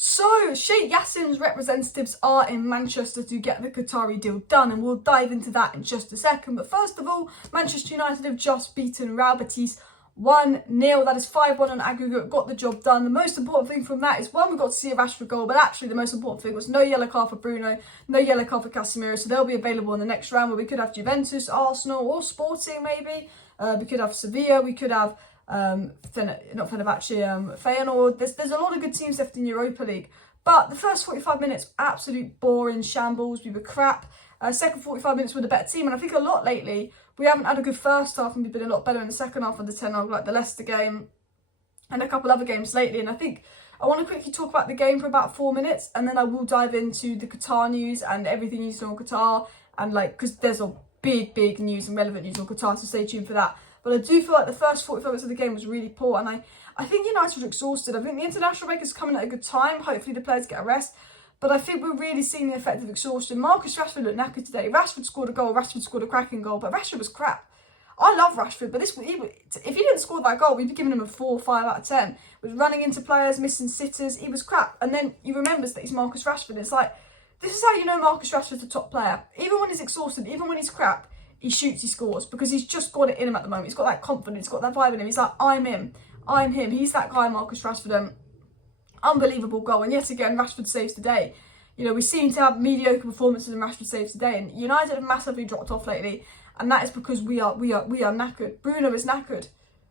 So, Sheikh Jassim's representatives are in Manchester to get the Qatari deal done, and we'll dive into that in just a second. But first of all, Manchester United have just beaten Real Betis 1-0. That is 5-1 on aggregate, got the job done. The most important thing from that is, one, we got to see a Rashford goal, but actually the most important thing was no yellow card for Bruno, no yellow card for Casemiro, so they'll be available in the next round, where we could have Juventus, Arsenal, or Sporting maybe. We could have Sevilla, we could have Feyenoord. There's a lot of good teams left in Europa League, but the first 45 minutes, absolute boring shambles. We were crap. Second 45 minutes were the better team, and I think a lot lately we haven't had a good first half, and we've been a lot better in the second half of the 10, like the Leicester game and a couple other games lately. And I think I want to quickly talk about the game for about 4 minutes, and then I will dive into the Qatar news and everything you know on Qatar, and because there's a big news and relevant news on Qatar, so stay tuned for that. But I do feel like the first 45 minutes of the game was really poor, and I think United were exhausted. I think the international break is coming at a good time. Hopefully the players get a rest. But I think we're really seeing the effect of exhaustion. Marcus Rashford looked knackered today. Rashford scored a goal. Rashford scored a cracking goal. But Rashford was crap. I love Rashford, but if he didn't score that goal, we'd be giving him a 4 or 5 out of 10. He was running into players, missing sitters. He was crap. And then he remembers that he's Marcus Rashford. It's like, this is how you know Marcus Rashford's a top player. Even when he's exhausted, even when he's crap, he shoots, he scores, because he's just got it in him at the moment. He's got that confidence, he's got that vibe in him. He's like, I'm him. I'm him. He's that guy, Marcus Rashford. Unbelievable goal. And yet again, Rashford saves today. You know, we seem to have mediocre performances in Rashford saves today. And United have massively dropped off lately. And that is because we are knackered. Bruno is knackered.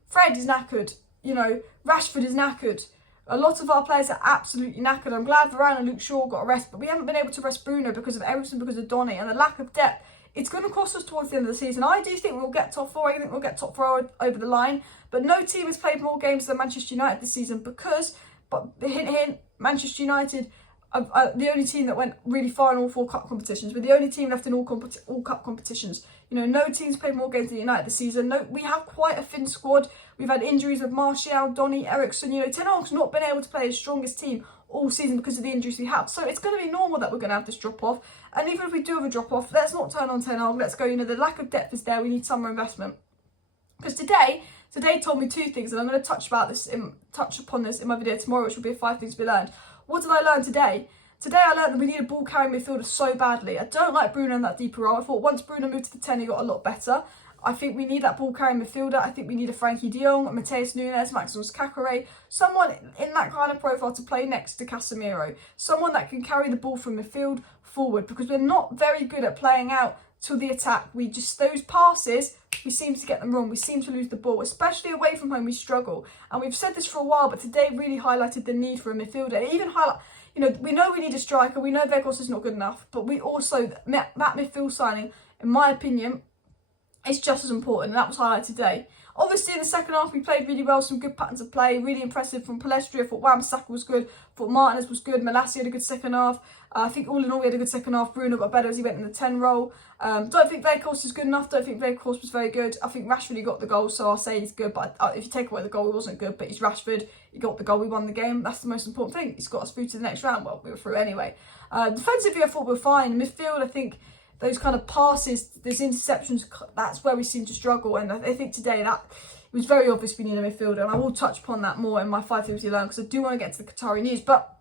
Fred is knackered. You know, Rashford is knackered. A lot of our players are absolutely knackered. I'm glad Raine and Luke Shaw got a rest, but we haven't been able to rest Bruno because of everything, because of Donny, and the lack of depth. It's going to cost us towards the end of the season. I do think we'll get top 4. I think we'll get top 4 over the line. But no team has played more games than Manchester United this season because, but hint, Manchester United are the only team that went really far in all 4 cup competitions. We're the only team left in all cup competitions. You know, no team's played more games than United this season. No, we have quite a thin squad. We've had injuries of Martial, Donny, Ericsson. You know, Ten Hag's not been able to play his strongest team all season because of the injuries we have. So it's going to be normal that we're going to have this drop off. And even if we do have a drop off, let's not turn on Ten Hag. Let's go. You know, the lack of depth is there. We need summer investment. Because today told me 2 things, and I'm going to touch upon this in my video tomorrow, which will be 5 things to be learned. What did I learn today? Today I learned that we need a ball carrying midfielder so badly. I don't like Bruno in that deeper role. I thought once Bruno moved to the 10, he got a lot better. I think we need that ball carrying midfielder. I think we need a Frankie de Jong, Matheus Nunes, Maximus Qatari, someone in that kind of profile to play next to Casemiro. Someone that can carry the ball from midfield forward, because we're not very good at playing out to the attack. Those passes, we seem to get them wrong. We seem to lose the ball, especially away from home. We struggle. And we've said this for a while, but today really highlighted the need for a midfielder. It even you know, we know we need a striker. We know Weghorst is not good enough, but we also, that midfield signing, in my opinion, is just as important, and that was highlighted today. Obviously, in the second half, we played really well, some good patterns of play, really impressive from Palestri. I thought Wan-Bissaka was good, I thought Martinez was good, Malassi had a good second half. I think all in all, we had a good second half. Bruno got better as he went in the 10 role. Don't think Weghorst is good enough, don't think Weghorst was very good. I think Rashford, he got the goal, so I'll say he's good, but if you take away the goal, he wasn't good, but he's Rashford, he got the goal, we won the game. That's the most important thing. He's got us through to the next round. Well, we were through anyway. Defensively, I thought we were fine. Midfield, I think those kind of passes, those interceptions, that's where we seem to struggle. And I think today that it was very obvious we need a midfielder. And I will touch upon that more in my 5 things we learned, because I do want to get to the Qatari news. But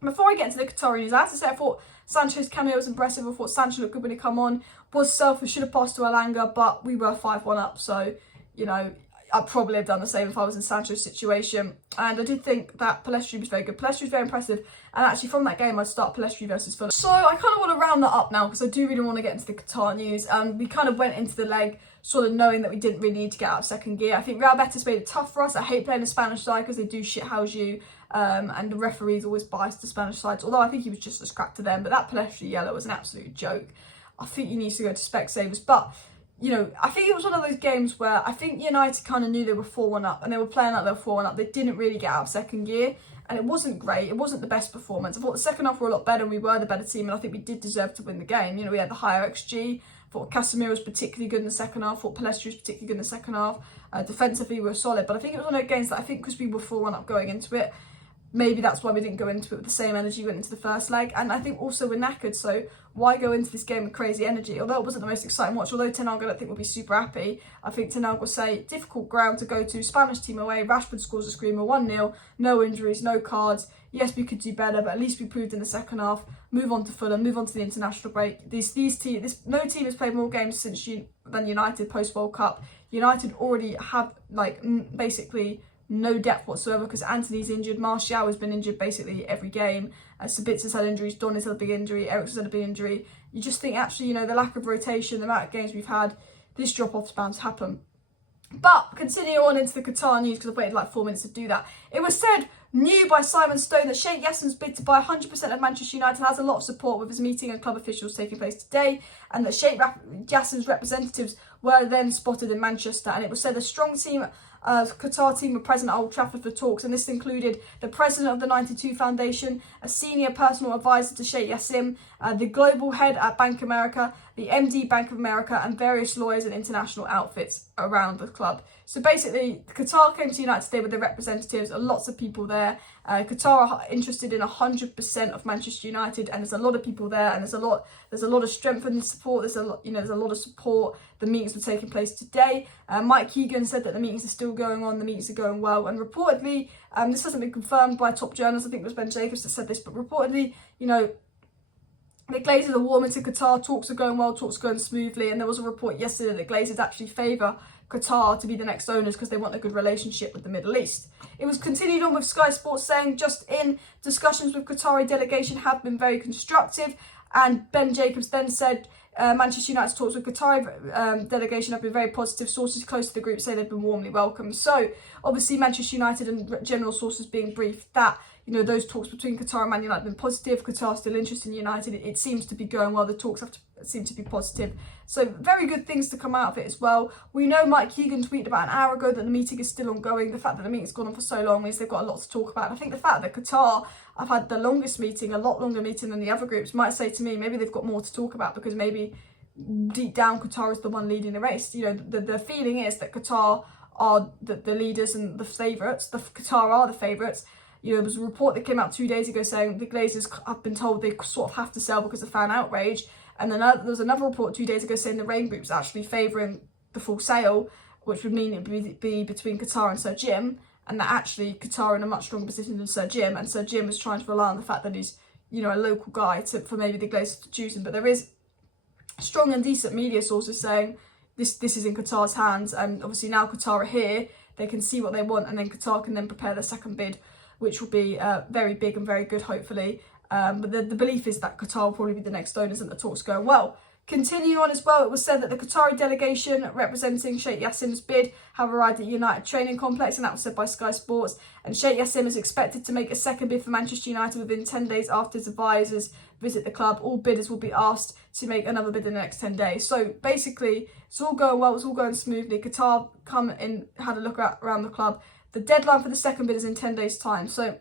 before I get to the Qatari news, I have to say I thought Sancho's cameo was impressive. I thought Sancho looked good when he come on. Was selfish, should have passed to Alanga, but we were 5-1 up. So, you know, I'd probably have done the same if I was in Sancho's situation. And I did think that Palestri was very good. Palestri was very impressive. And actually from that game, I'd start Palestri versus Fulham. So I kind of want to round that up now, because I do really want to get into the Qatar news. We kind of went into the leg sort of knowing that we didn't really need to get out of second gear. I think Real Betis made it tough for us. I hate playing the Spanish side because they do shithouse you. And the referee's always biased to Spanish sides. Although I think he was just as crap to them. But that Palestri yellow was an absolute joke. I think he needs to go to Specsavers. But you know, I think it was one of those games where I think United kind of knew they were 4-1 up, and they were playing like they were 4-1 up. They didn't really get out of second gear, and it wasn't great. It wasn't the best performance. I thought the second half were a lot better, and we were the better team, and I think we did deserve to win the game. You know, we had the higher XG. I thought Casemiro was particularly good in the second half. I thought Palestri was particularly good in the second half. Defensively, we were solid, but I think it was one of those games that I think because we were 4-1 up going into it, maybe that's why we didn't go into it with the same energy we went into the first leg. And I think also we're knackered, so why go into this game with crazy energy? Although it wasn't the most exciting watch, although Ten Hag I don't think will be super happy. I think Ten Hag will say, difficult ground to go to, Spanish team away, Rashford scores a screamer, 1-0, no injuries, no cards. Yes, we could do better, but at least we proved in the second half. Move on to Fulham, move on to the international break. No team has played more games than United post World Cup. United already have basically no depth whatsoever because Anthony's injured, Martial has been injured basically every game, Sabitza's had injuries, Don has had a big injury, Eriksen's had a big injury. You just think actually, the lack of rotation, the amount of games we've had, this drop-off is bound to happen. But continue on into the Qatar news because I've waited 4 minutes to do that. It was said new by Simon Stone that Sheikh Jassim's bid to buy 100% of Manchester United has a lot of support with his meeting and club officials taking place today, and that Sheikh Jassim's representatives were then spotted in Manchester. And it was said a strong team, Qatar team were present at Old Trafford for talks, and this included the president of the 92 Foundation, a senior personal advisor to Sheikh Jassim, the global head at Bank of America, the MD Bank of America, and various lawyers and international outfits around the club. So basically, Qatar came to United today with their representatives, lots of people there. Qatar are interested in 100% of Manchester United, and there's a lot of people there, and there's a lot of strength and support. There's a lot of support. The meetings were taking place today. Mike Keegan said that the meetings are still going on. The meetings are going well, and reportedly, this hasn't been confirmed by top journalists. I think it was Ben Jacobs that said this, but reportedly, the Glazers are warming to Qatar. Talks are going well. Talks are going smoothly, and there was a report yesterday that Glazers actually favour Qatar to be the next owners because they want a good relationship with the Middle East. It was continued on with Sky Sports saying just in discussions with Qatari delegation have been very constructive, and Ben Jacobs then said Manchester United's talks with Qatari delegation have been very positive. Sources close to the group say they've been warmly welcomed. So obviously Manchester United and general sources being briefed that those talks between Qatar and Man United have been positive. Qatar still interested in United. It seems to be going well. The talks seem to be positive. So very good things to come out of it as well. We know Mike Keegan tweeted about an hour ago that the meeting is still ongoing. The fact that the meeting's gone on for so long means they've got a lot to talk about. And I think the fact that Qatar have had the longest meeting, a lot longer meeting than the other groups, might say to me maybe they've got more to talk about because maybe deep down Qatar is the one leading the race. The feeling is that Qatar are the leaders and the favourites. Qatar are the favourites. There was a report that came out 2 days ago saying the Glazers have been told they sort of have to sell because of fan outrage. And then there was another report 2 days ago saying the Raine group's actually favouring the full sale, which would mean it would be between Qatar and Sir Jim, and that actually Qatar are in a much stronger position than Sir Jim, and Sir Jim is trying to rely on the fact that he's, a local guy for maybe the Glazers to choose him. But there is strong and decent media sources saying this is in Qatar's hands, and obviously now Qatar are here, they can see what they want, and then Qatar can then prepare their second bid, which will be very big and very good, hopefully. But the belief is that Qatar will probably be the next owners and the talks going well. Continuing on as well, it was said that the Qatari delegation representing Sheikh Jassim's bid have arrived at United training complex, and that was said by Sky Sports. And Sheikh Jassim is expected to make a second bid for Manchester United within 10 days after his advisors visit the club. All bidders will be asked to make another bid in the next 10 days. So basically, it's all going well, it's all going smoothly. Qatar come in, had a look around the club. The deadline for the second bid is in 10 days' time. So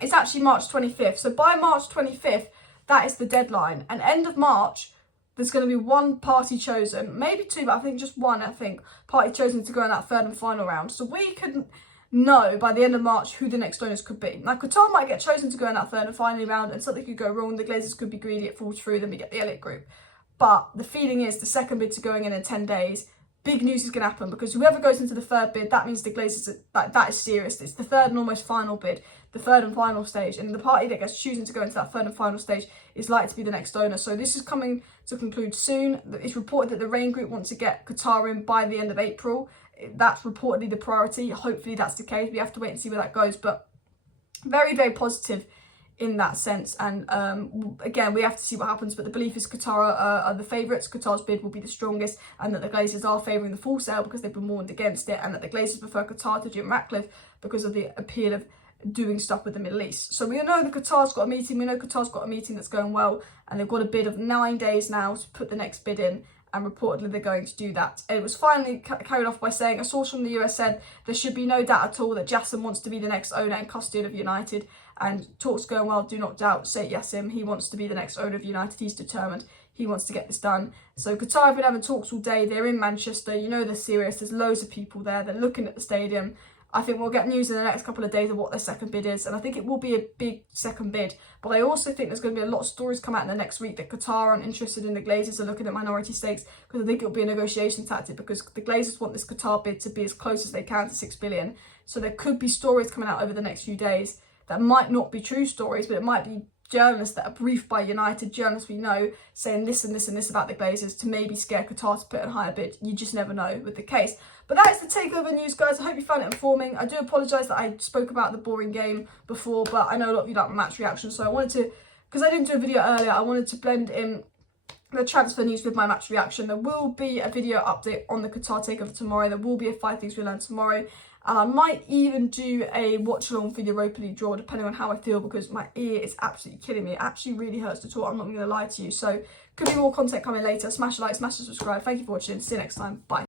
it's actually March 25th. So by March 25th, that is the deadline. And end of March, there's going to be one party chosen, maybe two, but I think just one, party chosen to go in that third and final round. So we could know by the end of March who the next owners could be. Now, Qatar might get chosen to go in that third and final round, and something could go wrong. The Glazers could be greedy, it falls through, then we get the elite group. But the feeling is the second bid to going in 10 days, big news is going to happen, because whoever goes into the third bid, that means the Glazers, that is serious. It's the third and almost final bid, the third and final stage, and the party that gets chosen to go into that third and final stage is likely to be the next owner. So this is coming to conclude soon. It's reported that the Raine Group want to get Qatar in by the end of April. That's reportedly the priority. Hopefully that's the case. We have to wait and see where that goes, but very, very positive in that sense. And again, we have to see what happens, but the belief is Qatar are the favourites. Qatar's bid will be the strongest, and that the Glazers are favouring the full sale because they've been warned against it, and that the Glazers prefer Qatar to Jim Ratcliffe because of the appeal of doing stuff with the Middle East. So we know that Qatar's got a meeting. We know Qatar's got a meeting that's going well, and they've got a bid of 9 days now to put the next bid in, and reportedly they're going to do that. It was finally carried off by saying a source from the US said there should be no doubt at all that Jassim wants to be the next owner and custodian of United, and talks going well. Do not doubt Sheikh Jassim. He wants to be the next owner of United. He's determined. He wants to get this done. So Qatar have been having talks all day. They're in Manchester. They're serious. There's loads of people there. They're looking at the stadium. I think we'll get news in the next couple of days of what their second bid is, and I think it will be a big second bid. But I also think there's going to be a lot of stories come out in the next week that Qatar aren't interested in the Glazers, are looking at minority stakes, because I think it'll be a negotiation tactic, because the Glazers want this Qatar bid to be as close as they can to 6 billion. So there could be stories coming out over the next few days that might not be true stories, but it might be journalists that are briefed by United, journalists we know, saying this and this and this about the Glazers to maybe scare Qatar to put in a higher bid. You just never know with the case. But that is the takeover news, guys. I hope you found it informing. I do apologise that I spoke about the boring game before, but I know a lot of you like my match reaction, so I wanted to, because I didn't do a video earlier, I wanted to blend in the transfer news with my match reaction. There will be a video update on the Qatar takeover tomorrow. There will be a 5 things we learned tomorrow. And I might even do a watch along for the Europa League draw, depending on how I feel, because my ear is absolutely killing me. It actually really hurts to talk. I'm not going to lie to you. So could be more content coming later. Smash a like, smash a subscribe. Thank you for watching. See you next time. Bye.